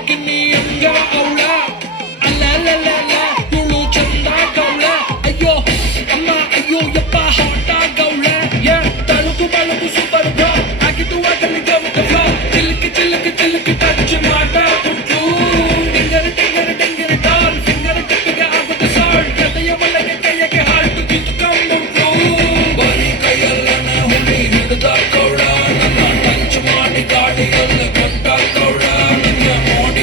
Lamborghini ಹಂಗ ಅವಳ ಅಲ್ಲ ಇವಳು ಚಂದ ಗೌಳ ಅಯ್ಯೋ ಅಮ್ಮ ಅಯ್ಯೋ ಯಪ್ಪ ಹಾಟ ಗೌಳ ತಳುಕು ಬಳುಕು ಸೂಪರ್ ಬ್ರೋ ಆಗಿದ್ದು ಆಗಲಿ ಗೌಡ ಬ್ರೋ ಚಿಲ್ಕಿ ಟಚ್ ಮಾಡ ಬಿಟ್ಲು ಡಿಂಗರ್ ಡಾಲ್ ಫಿಂಗರ್ ಟಿಪ್ಪಿಗೆ ಆಗುತ್ತೆ ಸಾಲ್ಟ್ ಹೃದಯ ಒಳಗೆ ಕೈಯಗೆ ಹಾಲ್ಟು ಕಿತ್ತುಕೊಂಡ್ಬಿಟ್ಲು ಬರೀ ಕೈಯಲ್ಲನ ಹುಳಿ ಹಿಡಿದ ಗೌಡ ನನ್ನ ಟಚ್ ಮಾಡಿ ಗಾಡಿಯಲ್ಲ ಕೊಟ್ಟ ಗೌಡ ನನ್ನ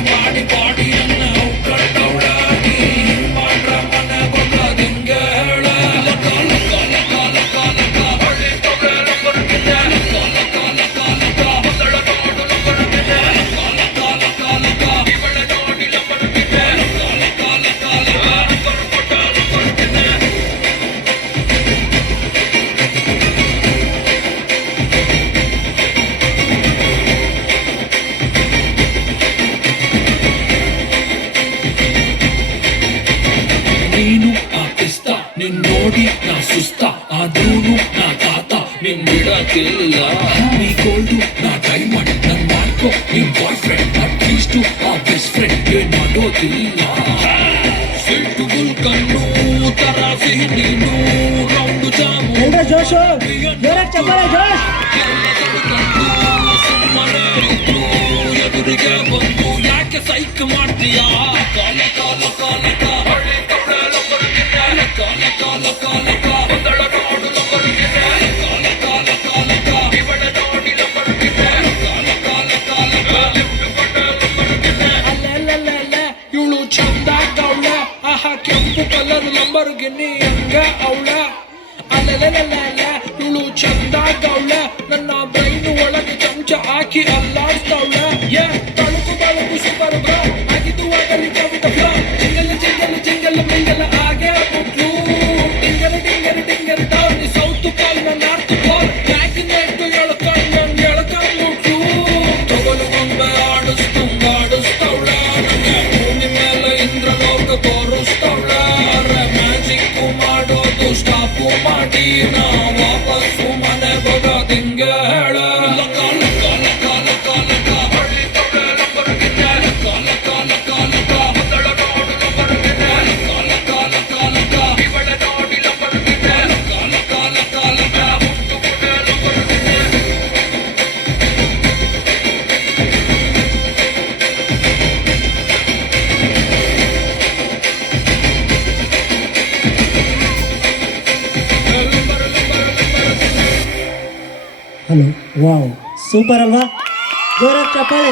ಮಾಡಿ ಬಾಡಿಯನ್ನ ಉಕ್ಕಂಡೌಡ ನೀ ಹಿಂಗ್ ಮಾಡ್ರ ಮನೆ ಗೊತ್ತದಿಂಗ ಹೇಳ ಹಳ್ಳಿ ತೊಗರೆ ಲಂಬರ್ಗಿನಿ ಹೊಸಳ ನೋಡು ಲಂಬರ್ಗಿನಿ ಇವಳ ನೋಡಿ ಲಂಬರ್ಗಿನಿ ಕೊಟ್ಟ ಲಂಬರ್ಗಿನಿ ನೀನು ಆ ಪಿಸ್ತ ನಿನ್ ನೋಡಿ ನಾ ಸುಸ್ತ ಆದ್ರೂನು ನಾ ತಾತ ನಿನ್ ಬಿಡಕ್ಕಿಲ್ಲ ನೀ ಗೋಲ್ಡು ನಾ ಡೈಮಂಡ್ ನನ್ ಮಾಡ್ಕೋ ನಿನ್ ಬಾಯ್ ಫ್ರೆಂಡ್ ಅಟ್ಲೀಸ್ಟು ಆ ಬೆಸ್ಟ್ ಫ್ರೆಂಡ್ ಏನ್ ಮಾಡೋದಿಲ್ಲ ಸಿಟ್ಟು ಗುಲ್ಕನ್ನು ತರ ಸಿಹಿ ನೀನು ರೌಂಡು ಜಾಮು ಜೋಶು ಜೋರಾಗಿ ಚಪ್ಪಾಳೆ ಜೋಶ್ ಎಲ್ಲ ತಡ್ಕೊಂಡು ಸುಮ್ಮನೆ ಇದ್ರು ಎದುರಿಗೆ ಬಂದು ಯಾಕೆ ಸೈಕ್ ಮಾಡ್ತೀಯಾ ಕಾಲ ಹಳ್ಳಿ ತೊಗರೆ ಲಂಬರ್ಗಿನಿ ಹೊಸಳ ನೋಡು ಲಂಬರ್ಗಿನಿ ಇವಳ ನೋಡಿ ಲಂಬರ್ಗಿನಿ ಲಿಫ್ಟ್ ಕೊಟ್ಟ ಲಂಬರ್ಗಿನಿ ಅಲ್ಲ ಇವಳು ಚಂದ ಗೌಳ ಆಹಾ ಕೆಂಪು ಕಲರ್ ಲಂಬರ್ಗಿನಿ ಹಂಗ ಅವಳ ಅಲ್ಲ ಇವಳು ಚಂದ ಗೌಳ ನನ್ನ ಬ್ರೈನ್ ಒಳಗೆ ಚಮಚ ಹಾಕಿ ಅಲ್ಲಾಡ್ಸ್ತವಳ ತಳುಕು ಬಳುಕು ಸೂಪರ್ ಬ್ರೋ ಆಗಿದ್ದು ಆಗಲಿ ಕವಿತ ಬ್ರೋ ಜಿಂಗಲ್ ಮಿಂಗಲ್ ಹಾಗೆ ಬಿಟ್ಲು ಡಿಂಗರ್ ಡೌನ್ ಸೌತ್ ಕಾಲ್ ನಾರ್ತ್ ಕಾಲ್ ಯಾಕಿನೆಟ್ಟು ಎಳ್ಕೊಂಡ್ಬಿಟ್ಲು ತಗೊಲು ಗೊಂಬೆ ಆಡಿಸ್ತವಳ ನನ್ನ ಭೂಮಿ ಮೇಲೆ ಇಂದ್ರಲೋಕ ತೋರಿಸ್ತವಳ ಮ್ಯಾಜಿಕ್ ಮಾಡೋದು ಸ್ಟಾಪು ಮಾಡಿ ನಾ ವಾಪಸ್ಸು ಮನೆ ಬರೋದಿಂಗ ಹೇಳ ಹಳ್ಳಿ ತೊಗರೆ ಲಂಬರ್ಗಿನಿ ಹೊಸಳ ನೋಡು ಲಂಬರ್ಗಿನಿ ಇವಳ ನೋಡಿ ಲಂಬರ್ಗಿನಿ ಮುಟ್ಟು ಕೊಡೆ ಲಂಬರ್ಗಿನಿ ಹಲೋ ವಾವ್ ಸೂಪರ್ ಅಲ್ವಾ ಜೋರಾಗಿ ಚಪ್ಪಾಳೆ